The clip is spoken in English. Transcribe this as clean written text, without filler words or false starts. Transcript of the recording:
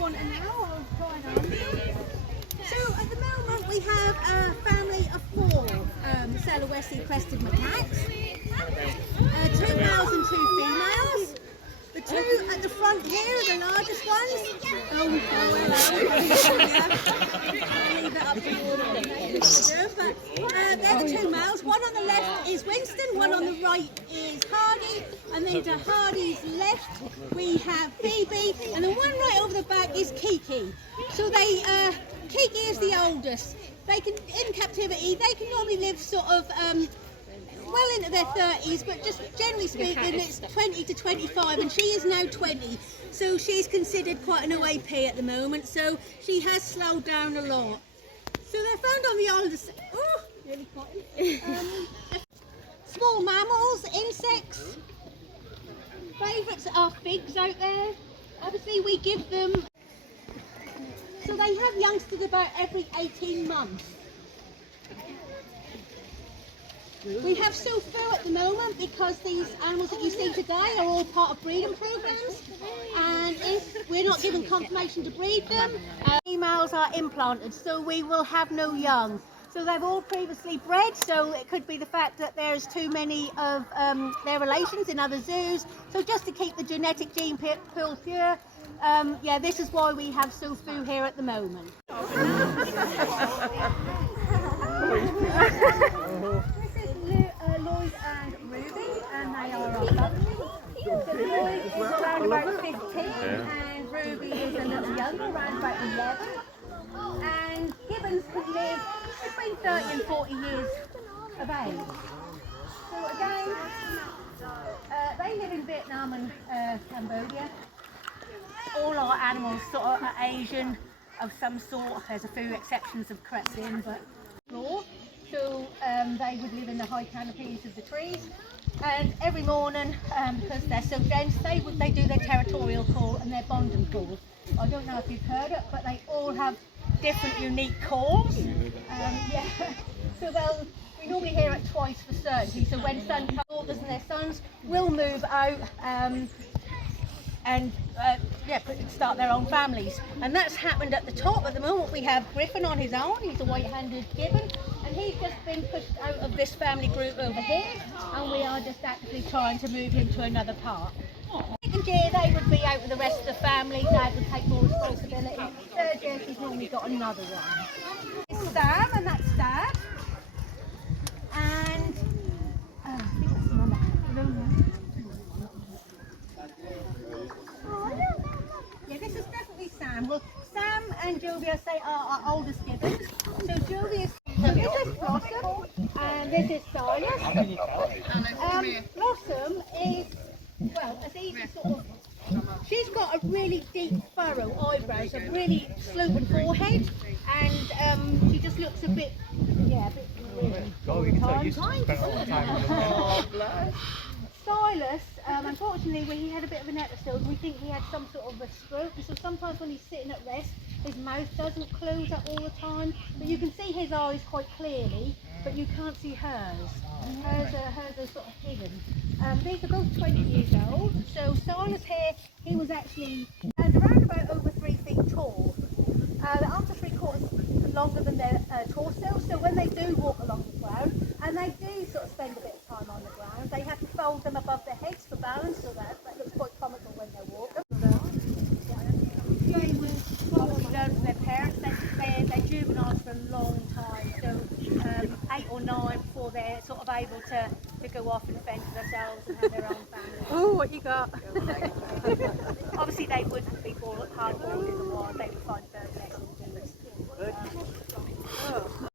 want to know, I'll try and answer. So at the moment we have a family of 4 Sulawesi crested macaques, 2 males and 2 females. The 2 at the front here are the largest ones. Oh, I'll leave that up to you. But they're the 2 males. One on the left is Winston, one on the right is Hardy, and then to Hardy's left we have Phoebe, and the one right over the back is Kiki. So Kiki is the oldest. They can, in captivity, they can normally live sort of well into their 30s, but just generally speaking, it's 20 to 25, and she is now 20, so she's considered quite an OAP at the moment. So she has slowed down a lot. So they're found on the oldest. Oh, really cotton. Small mammals, insects. Favourites are figs out there. Obviously, we give them. So they have youngsters about every 18 months. We have Sufu at the moment because these animals that you see today are all part of breeding programs, and if we're not given confirmation to breed them, females are implanted, so we will have no young. So they've all previously bred, so it could be the fact that there's too many of their relations in other zoos. So just to keep the genetic gene pool pure, yeah, this is why we have Sufu here at the moment. Lloyd and Ruby, and they are our puppies. So Lloyd is around about 15, and Ruby is a little younger, around about 11. And Gibbons could live between 30 and 40 years of age. So again, they live in Vietnam and Cambodia. All our animals sort of are Asian of some sort. There's a few exceptions have crept in, but raw. So they would live in the high canopies of the trees, and every morning, because they're so dense, they do their territorial call and their bonding call. I don't know if you've heard it, but they all have different unique calls. Yeah. So we normally hear it twice for certainty. So when sun comes, daughters and their sons will move out and start their own families. And that's happened at the top. At the moment we have Griffin on his own. He's a white-handed gibbon, and he's just been pushed out of this family group over here, and we are just actively trying to move him to another part. Second year they would be out with the rest of the family. Dad would take more responsibility. Third year she's normally got another one. It's Sam, and that's Dad. And I think that's Mama. Yeah, this is definitely Sam. Well, Sam and Jovi, I say, are our oldest gibbons. So Jovi is, this is Blossom, and this is Silas. Blossom is, well, as easy sort of, she's got a really deep furrow eyebrows, a really sloping forehead, and she just looks a bit, yeah, a bit weird. Oh, you can tell you spent all the time. Oh, bless. Silas, unfortunately, he had a bit of an episode. We think he had some sort of a stroke, and so sometimes when he's sitting at rest, his mouth doesn't close up all the time. But you can see his eyes quite clearly, but you can't see hers. Hers are sort of hidden. These are both 20 years old. So Silas here, he was actually around about over 3 feet tall. The arms are 3/4 longer than their torso, so when they do walk along the ground, and they do sort of spend a bit of time on the ground, they have to fold them above their heads for balance, so that looks quite comical when they walk. They would probably learn from their parents. They're juveniles for a long time, so 8 or 9 before they're sort of able to go off and fend for themselves and have their own family. Oh, what you got? Obviously they wouldn't be hard boiled in the wild, they would find